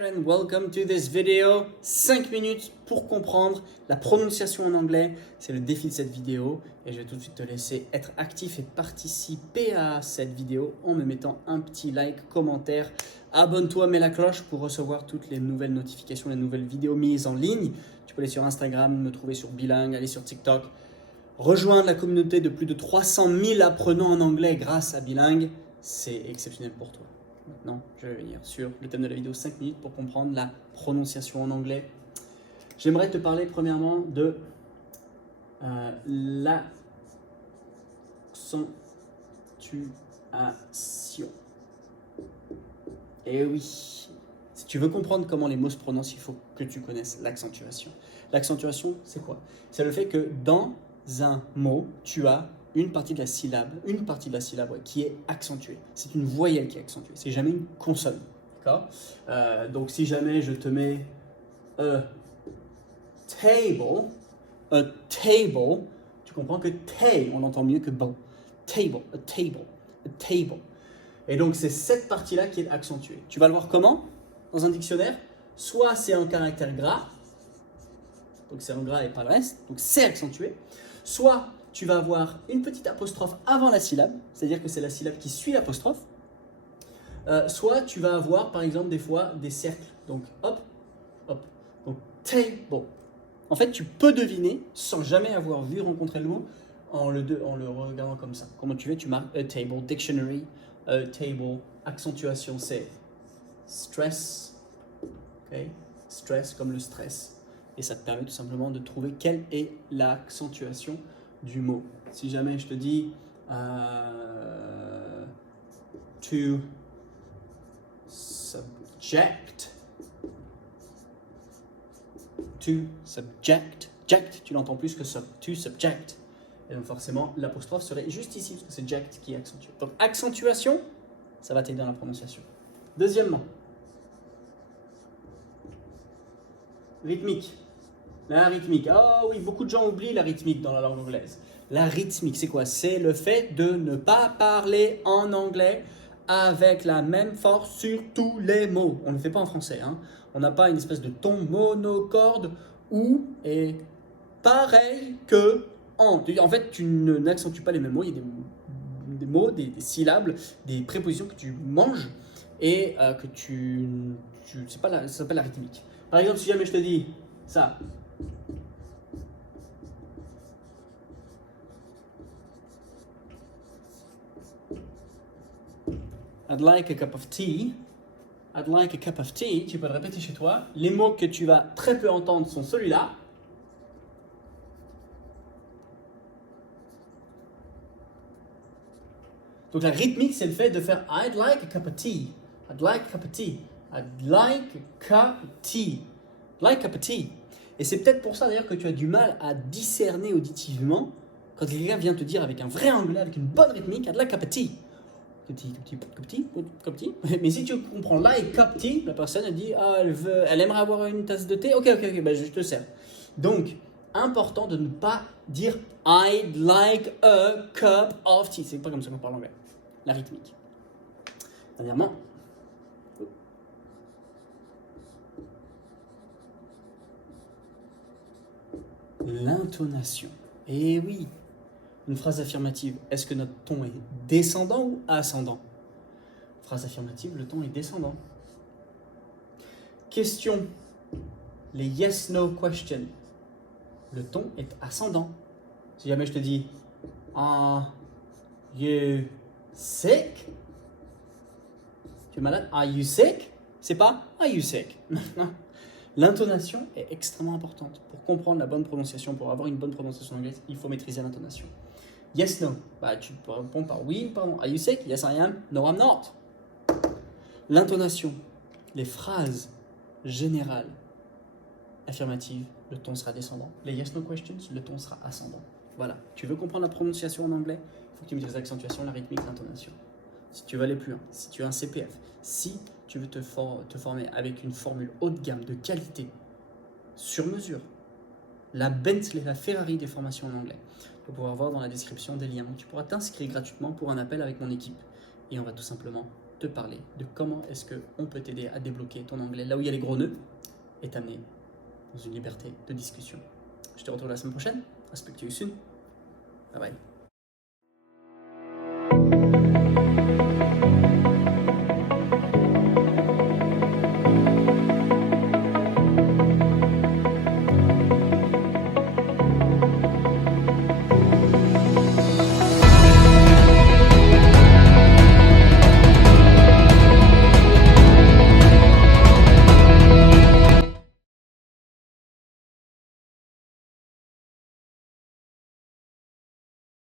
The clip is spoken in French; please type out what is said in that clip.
there and welcome to this video. 5 minutes pour comprendre la prononciation en anglais. C'est le défi de cette vidéo et je vais tout de suite te laisser être actif et participer à cette vidéo en me mettant un petit like, commentaire. Abonne-toi, mets la cloche pour recevoir toutes les nouvelles notifications, les nouvelles vidéos mises en ligne. Tu peux aller sur Instagram, me trouver sur Bilingue, aller sur TikTok. Rejoindre la communauté de plus de 300 000 apprenants en anglais grâce à Bilingue. C'est exceptionnel pour toi. Maintenant, je vais venir sur le thème de la vidéo 5 minutes pour comprendre la prononciation en anglais. J'aimerais te parler premièrement de l'accentuation. Et oui, si tu veux comprendre comment les mots se prononcent, il faut que tu connaisses l'accentuation. L'accentuation, c'est quoi? C'est le fait que dans un mot, tu as une partie de la syllabe, qui est accentuée. C'est une voyelle qui est accentuée, c'est jamais une consonne. D'accord? Donc si jamais je te mets a table, tu comprends que tay, on entend mieux que bon. Table, a table, a table. Et donc c'est cette partie-là qui est accentuée. Tu vas le voir comment? Dans un dictionnaire, soit c'est un caractère gras, donc c'est en gras et pas le reste, donc c'est accentué, soit tu vas avoir une petite apostrophe avant la syllabe, c'est-à-dire que c'est la syllabe qui suit l'apostrophe. Soit tu vas avoir par exemple des fois des cercles, donc hop, hop, donc table. En fait, tu peux deviner sans jamais avoir vu rencontrer le mot en le regardant comme ça. Comment tu fais? Tu marques a table, dictionary, a table, accentuation c'est stress, okay? Stress comme le stress. Et ça te permet tout simplement de trouver quelle est l'accentuation du mot. Si jamais je te dis to subject, ject, tu l'entends plus que to subject. Et donc forcément, l'apostrophe serait juste ici, parce que c'est ject qui est accentué. Donc accentuation, ça va t'aider dans la prononciation. Deuxièmement, rythmique. La rythmique. Ah oui, beaucoup de gens oublient la rythmique dans la langue anglaise. La rythmique, c'est quoi? C'est le fait de ne pas parler en anglais avec la même force sur tous les mots. On ne le fait pas en français. Hein. On n'a pas une espèce de ton monocorde ou est pareil que en. En fait, tu n'accentues pas les mêmes mots. Il y a des mots, des syllabes, des prépositions que tu manges et que c'est pas ça s'appelle la rythmique. Par exemple, si jamais je te dis ça. I'd like a cup of tea. I'd like a cup of tea. Tu peux le répéter chez toi. Les mots que tu vas très peu entendre sont celui-là. Donc la rythmique, c'est le fait de faire I'd like a cup of tea. I'd like a cup of tea. I'd like a cup of tea. Like a cup of tea. Et c'est peut-être pour ça d'ailleurs que tu as du mal à discerner auditivement quand quelqu'un vient te dire avec un vrai anglais, avec une bonne rythmique, I'd like a cup of tea. Petit. Mais si tu comprends like cup tea, la personne elle dit elle aimerait avoir une tasse de thé. Ok, bah je te sers. Donc important de ne pas dire I'd like a cup of tea. C'est pas comme ça qu'on parle anglais. La rythmique. Dernièrement. L'intonation. Et oui. Une phrase affirmative, est-ce que notre ton est descendant ou ascendant? Phrase affirmative, le ton est descendant. Question, les yes-no questions, le ton est ascendant. Si jamais je te dis Are you sick? Tu es malade? Are you sick? C'est pas Are you sick? L'intonation est extrêmement importante. Pour comprendre la bonne prononciation, pour avoir une bonne prononciation anglaise, il faut maîtriser l'intonation. Yes, no. Bah, tu peux répondre par oui, pardon. Are you sick? Yes, I am. No, I'm not. L'intonation, les phrases générales, affirmatives, le ton sera descendant. Les yes, no questions, le ton sera ascendant. Voilà. Tu veux comprendre la prononciation en anglais? Il faut que tu maîtrises l'accentuation, la rythmique, l'intonation. Si tu veux aller plus loin, si tu as un CPF, si tu veux te former avec une formule haut de gamme, de qualité, sur mesure, la Bentley, la Ferrari des formations en anglais. Tu vas pouvoir voir dans la description des liens. Donc, tu pourras t'inscrire gratuitement pour un appel avec mon équipe. Et on va tout simplement te parler de comment est-ce qu'on peut t'aider à débloquer ton anglais là où il y a les gros nœuds et t'amener dans une liberté de discussion. Je te retrouve la semaine prochaine. I'll speak to you soon. Bye bye.